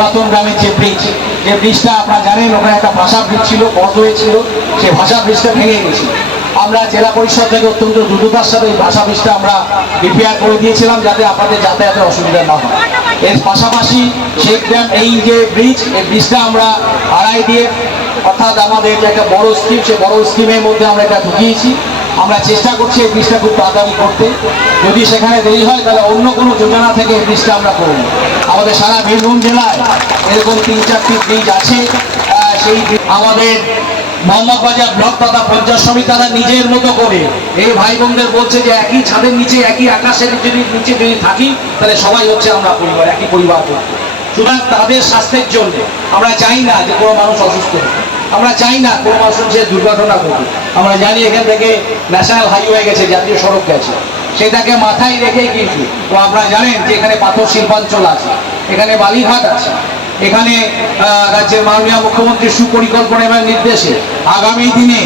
পুরাতন গ্রামের যে ব্রিজ যে ব্রিজটা আপনারা জানেন, ওখানে একটা ভাষা ব্রিজ ছিল, বন্ধ হয়েছিল। সেই ভাষা ব্রিজটা ভেঙে গেছে। আমরা জেলা পরিষদ থেকে অত্যন্ত দ্রুততার সাথে এই ভাষা ব্রিজটা আমরা রিপেয়ার করে দিয়েছিলাম, যাতে আপনাদের যাতায়াতের অসুবিধা না হয়। এর পাশাপাশি শেখ ড্যাম এই যে ব্রিজ এই ব্রিজটা আমরা আড়াই দিয়ে, অর্থাৎ আমাদের যে একটা বড় স্কিম সে বড় স্কিমের মধ্যে আমরা এটা ঢুকিয়েছি। আমরা চেষ্টা করছি এই ব্রিজটা খুব তাড়াতাড়ি করতে। যদি সেখানে দেরি হয়, তাহলে অন্য কোনো যোজনা থেকে এই ব্রিজটা আমরা করব। আমাদের সারা বীরভূম জেলায় এরকম তিন, চারটি ব্রিজ আছে। সেই আমাদের মোহাম্মদ বাজার ব্লক তথা পঞ্চায়েত সমিতি তারা নিজের মতো করে। এই ভাই বোনদের বলছে যে একই ছাদের নিচে, একই আকাশের যদি নিচে যদি থাকি, তাহলে সবাই হচ্ছে আমরা পরিবার, একই পরিবার সুতরাং তাদের স্বাস্থ্যের জন্য আমরা চাই না যে কোনো মানুষ অসুস্থ হোক। আমরা চাই না কোনো মানুষের দুর্ঘটনা ঘটুক। আমরা জানি এখান থেকে ন্যাশনাল হাইওয়ে গেছে, জাতীয় সড়ক গেছে। সেটাকে মাথায় রেখে কিন্তু, তো আপনারা জানেন যে এখানে পাথর শিল্পাঞ্চল আছে, এখানে বালিঘাট আছে। এখানে রাজ্যের মাননীয় মুখ্যমন্ত্রীর সুপরিকল্পনা এবং নির্দেশে আগামী দিনে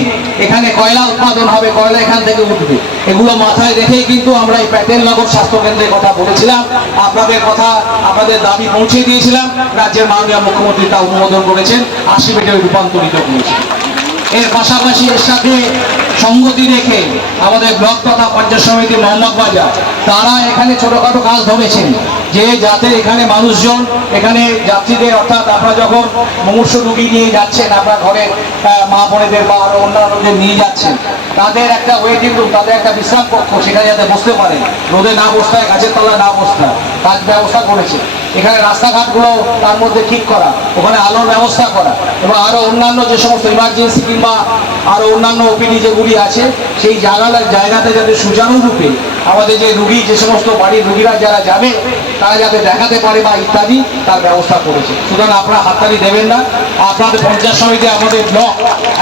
এখানে কয়লা উৎপাদন হবে, কয়লা এখান থেকে উঠবে, এগুলো মাথায় রেখেই কিন্তু আমরা এই প্যাটেলনগর স্বাস্থ্য কেন্দ্রের কথা বলেছিলাম, আপনাদের কথা, আপনাদের দাবি পৌঁছে দিয়েছিলাম, রাজ্যের মাননীয় মুখ্যমন্ত্রী তা অনুমোদন করেছেন, আশি বেডে রূপান্তরিত করেছেন। এর পাশাপাশি এর সাথে সঙ্গতি রেখে আমাদের ব্লক তথা পঞ্চায়েত সমিতি মোহাম্মদ বাজার, তারা এখানে ছোটখাটো কাজ ধরেছেন। যে যাতে এখানে মানুষজন, এখানে যাত্রীদের অর্থাৎ আপনারা যখন মুমূর্ষ রুগী নিয়ে যাচ্ছেন, আপনার ঘরের মা বোনেদের বা আরও অন্যান্যদের নিয়ে যাচ্ছেন, তাদের একটা ওয়েটিং রুম তাদের একটা বিশ্রাম কক্ষ সেখানে যাতে বসতে পারে। রোদে না বসতে হয়, গাছের তলায় না বসতে হয়। তার ব্যবস্থা করেছে। এখানে রাস্তাঘাটগুলো তার মধ্যে ঠিক করা, ওখানে আলোর ব্যবস্থা করা এবং আরও অন্যান্য যে সমস্ত ইমার্জেন্সি কিংবা আরও অন্যান্য ওপিডি যেগুলি আছে, সেই জায়গা জায়গাতে যাতে সুচারুরূপে আমাদের যে রুগী, যে সমস্ত বাড়ির রুগীরা যারা যাবে, তারা যাতে দেখাতে পারে বা ইত্যাদি, তার ব্যবস্থা করেছে। সুতরাং আপনারা হাততালি দেবেন না। আপনাদের পঞ্চায়েত সমিতি আমাদের ব্লক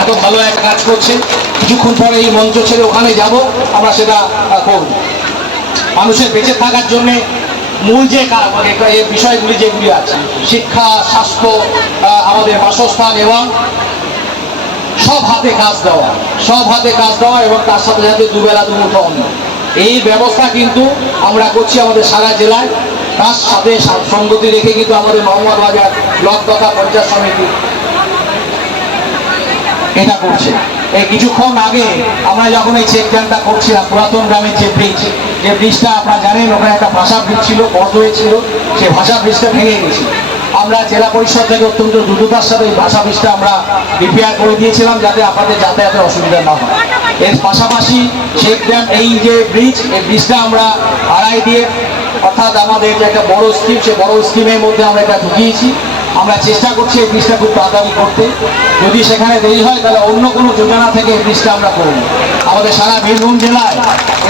এত ভালো এক কাজ করছে। কিছুক্ষণ পরে এই মঞ্চ ছেড়ে ওখানে যাব, আমরা সেটা করব। মানুষের বেঁচে থাকার জন্যে মূল যে মানে এই বিষয়গুলি যেগুলি আছে, শিক্ষা, স্বাস্থ্য আমাদের বাসস্থান এবং সব হাতে কাজ দেওয়া, সব হাতে কাজ দেওয়া এবং তার সাথে সাথে দুবেলা দুমুঠো অন্ন। এই ব্যবস্থা কিন্তু আমরা করছি আমাদের সারা জেলায়। তার সাথে সঙ্গতি রেখে কিন্তু আমাদের মোহাম্মদ বাজার ব্লক তথা পঞ্চায়েত সমিতি এটা করছে। এই কিছুক্ষণ আগে আমরা যখন এই চেক ড্যামটা করছিলাম, পুরাতন গ্রামের যে ব্রিজ যে ব্রিজটা আপনারা জানেন, ওখানে একটা ভাষা ব্রিজ ছিল বন্ধ হয়েছিল, সেই ভাষা ব্রিজটা ভেঙে গেছে। আমরা জেলা পরিষদ থেকে অত্যন্ত দ্রুততার সাথে এই ভাষা ব্রিজটা আমরা রিপেয়ার করে দিয়েছিলাম, যাতে আপনাদের যাতায়াতের অসুবিধা না হয়। এর পাশাপাশি চেক ড্যাম এই যে ব্রিজ এই ব্রিজটা আমরা আড়াই দিয়ে, অর্থাৎ আমাদের যে একটা বড় স্কিম সেই বড় স্কিমের মধ্যে আমরা এটা ঢুকিয়েছি। আমরা চেষ্টা করছি এই ব্রিজটা খুব তাড়াতাড়ি করতে। যদি সেখানে দেরি হয়, তাহলে অন্য কোনো যোজনা থেকে এই ব্রিজটা আমরা করব। আমাদের সারা বীরভূম জেলায়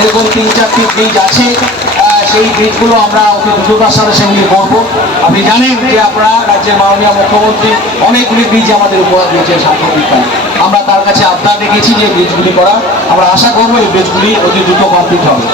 এরকম তিন চারটি ব্রিজ আছে। সেই ব্রিজগুলো আমরা অতি দ্রুততার সাথে সেগুলি করব। আপনি জানেন যে আপনারা রাজ্যের মাননীয় মুখ্যমন্ত্রী অনেকগুলি ব্রিজ আমাদের উপহার দিয়েছেন সাম্প্রতিককালে। আমরা তার কাছে আবদার রেখেছি যে ব্রিজগুলি করা। আমরা আশা করব এই ব্রিজগুলি অতি দ্রুত কমপ্লিট হবে।